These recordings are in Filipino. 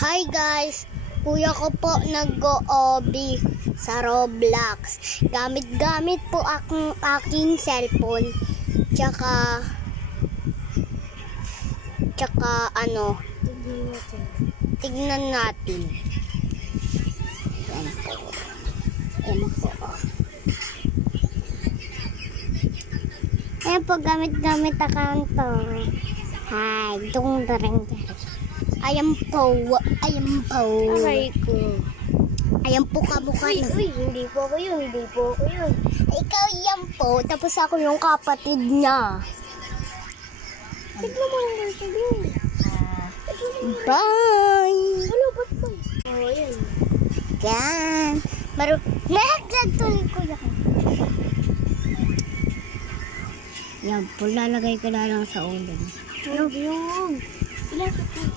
Hi guys! Kuya ko po nag-OB sa Roblox. Gamit-gamit po akong aking cellphone. Tsaka ano, tignan natin. Yan po. Yan po. Ayan po, gamit-gamit account to. Hi, dung darang. Ayan po. Aray ko. Ayan po kamukha na. Uy, hindi po ako yun. Ikaw yan po, tapos ako yung kapatid niya. Tignan mo yung version yun. Bye! Ano, ba't ba? Oo, yan. Yan. Nahaglag tuloy ko yan. Yan po, lalagay ko na lang sa ulo. Huwag yun. Ilapit mo.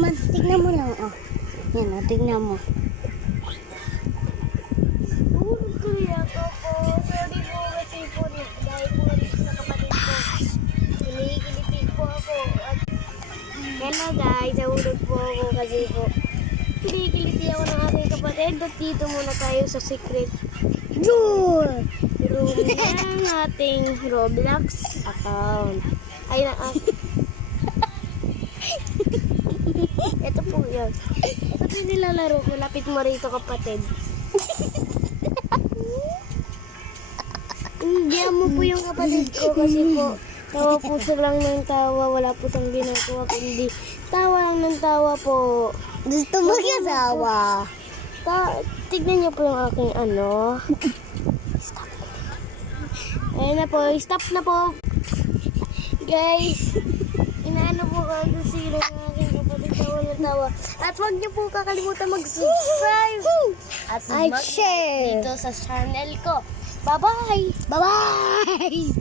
Man, tignan mo lang, oh. Yan, oh, tignan mo. Tulog ko yata po. Sorry po kasi po. Dahil po rin sa kapatid ko. Kinikiliti po ako. At hello guys, nahulog po ako kasi po. Kinikiliti ako ng aking kapatid. At dito muna tayo sa secret Dude! room ng ating Roblox account. Ay na Ito po yun. Ito po yung nilalaro ko. Lapit mo rito kapatid. Hindi mo po yung kapatid ko kasi po tawa po siya lang ng tawa. Wala po siyang ginagawa kundi tawa lang ng tawa po. Gusto mo kasawa? Tignan niyo po yung aking ano. Stop. Ayun na po. Stop na po. Guys. Inaano po kasi ng aking kapatid tawa ng tawa. At huwag niyo po kakalimutan mag-subscribe. At share dito sa channel ko. Bye-bye! Bye-bye!